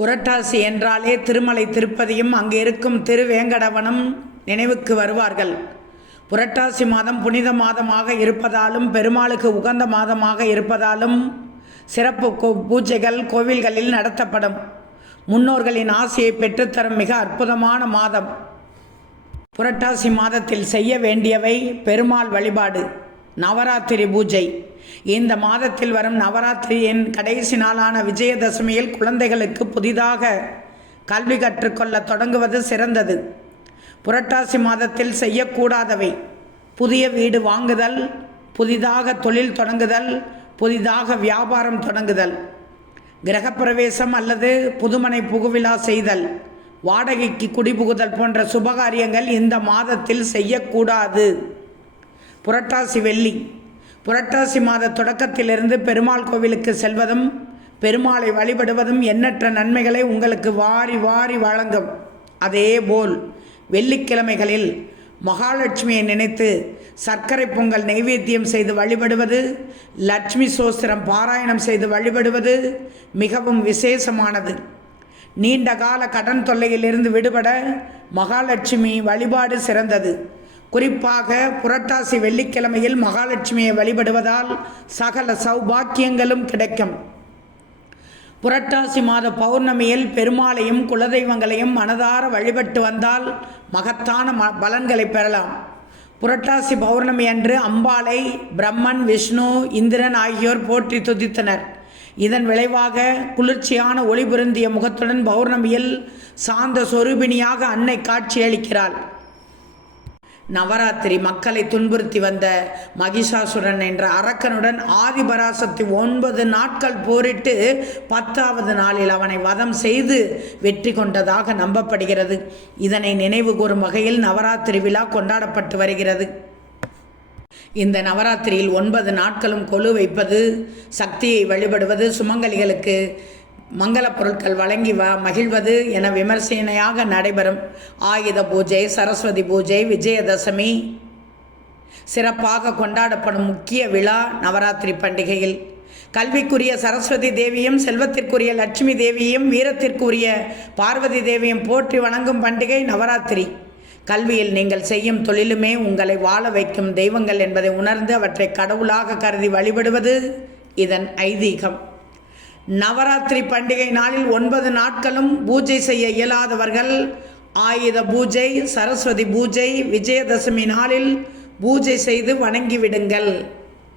புரட்டாசி என்றாலே திருமலை திருப்பதியும் அங்கு இருக்கும் திருவேங்கடவனும் நினைவுக்கு வருவார்கள். புரட்டாசி மாதம் புனித மாதமாக இருப்பதாலும் பெருமாளுக்கு உகந்த மாதமாக இருப்பதாலும் சிறப்பு கோ- பூஜைகள் கோவில்களில் நடத்தப்படும். முன்னோர்களின் ஆசையை பெற்றுத்தரும் மிக அற்புதமான மாதம். புரட்டாசி மாதத்தில் செய்ய வேண்டியவை பெருமாள் வழிபாடு. நவராத்திரி பூஜை. இந்த மாதத்தில் வரும் நவராத்திரியின் கடைசி நாளான விஜயதசமியில் குழந்தைகளுக்கு புதிதாக கல்வி கற்றுக்கொள்ள தொடங்குவது சிறந்தது. புரட்டாசி மாதத்தில் செய்யக்கூடாதவை. புதிய வீடு வாங்குதல் புதிதாக தொழில் தொடங்குதல் புதிதாக வியாபாரம் தொடங்குதல். கிரகப்பிரவேசம் அல்லது புதுமனை புகுவிழா செய்தல் வாடகைக்கு குடிபுகுதல் போன்ற சுபகாரியங்கள் இந்த மாதத்தில் செய்யக்கூடாது. புரட்டாசி வெள்ளி. புரட்டாசி மாத தொடக்கத்திலிருந்து பெருமாள் கோவிலுக்கு செல்வதும் பெருமாளை வழிபடுவதும் எண்ணற்ற நன்மைகளை உங்களுக்கு வாரி வாரி வழங்கும். அதேபோல் வெள்ளிக்கிழமைகளில் மகாலட்சுமியை நினைத்து சர்க்கரை பொங்கல் நைவேத்தியம் செய்து வழிபடுவது லட்சுமி சோஸ்திரம் பாராயணம் செய்து வழிபடுவது மிகவும் விசேஷமானது. நீண்ட கால கடன் தொல்லையிலிருந்து விடுபட மகாலட்சுமி வழிபாடு சிறந்தது. குறிப்பாக புரட்டாசி வெள்ளிக்கிழமையில் மகாலட்சுமியை வழிபடுவதால் சகல சௌபாக்கியங்களும் கிடைக்கும். புரட்டாசி மாத பௌர்ணமியில் பெருமாளையும் குலதெய்வங்களையும் மனதார வழிபட்டு வந்தால் மகத்தான ம பலன்களை பெறலாம். புரட்டாசி பௌர்ணமி அன்று அம்பாளை பிரம்மன் விஷ்ணு இந்திரன் ஆகியோர் போற்றி துதித்தனர். இதன் விளைவாக குளிர்ச்சியான ஒளி பொருந்திய முகத்துடன் பௌர்ணமியில் சாந்த சொரூபிணியாக அன்னை காட்சியளிக்கிறாள். நவராத்திரி மக்களை துன்புறுத்தி வந்த மகிஷாசுரன் என்ற அரக்கனுடன் ஆதிபராசக்தி ஒன்பது நாட்கள் போரிட்டு பத்தாவது நாளில் அவனை வதம் செய்து வெற்றி கொண்டதாக நம்பப்படுகிறது. இதனை நினைவு கூறும் வகையில் நவராத்திரி விழா கொண்டாடப்பட்டு வருகிறது. இந்த நவராத்திரியில் ஒன்பது நாட்களும் கொலு வைப்பது சக்தியை வழிபடுவது சுமங்கலிகளுக்கு மங்கள பொருட்கள் வழங்கி வ மகிழ்வது என விமர்சனையாக நடைபெறும். ஆயுத பூஜை சரஸ்வதி பூஜை விஜயதசமி சிறப்பாக கொண்டாடப்படும் முக்கிய விழா நவராத்திரி பண்டிகையில். கல்விக்குரிய சரஸ்வதி தேவியும் செல்வத்திற்குரிய லட்சுமி தேவியும் வீரத்திற்குரிய பார்வதி தேவியும் போற்றி வணங்கும் பண்டிகை நவராத்திரி. கல்வியில் நீங்கள் செய்யும் தொழிலுமே உங்களை வாழ வைக்கும் தெய்வங்கள் என்பதை உணர்ந்து அவற்றை கடவுளாக கருதி வழிபடுவது இதன் ஐதீகம். நவராத்திரி பண்டிகை நாளில் ஒன்பது நாட்களும் பூஜை செய்ய இயலாதவர்கள் ஆயுத பூஜை சரஸ்வதி பூஜை விஜயதசமி நாளில் பூஜை செய்து வணங்கிவிடுங்கள்.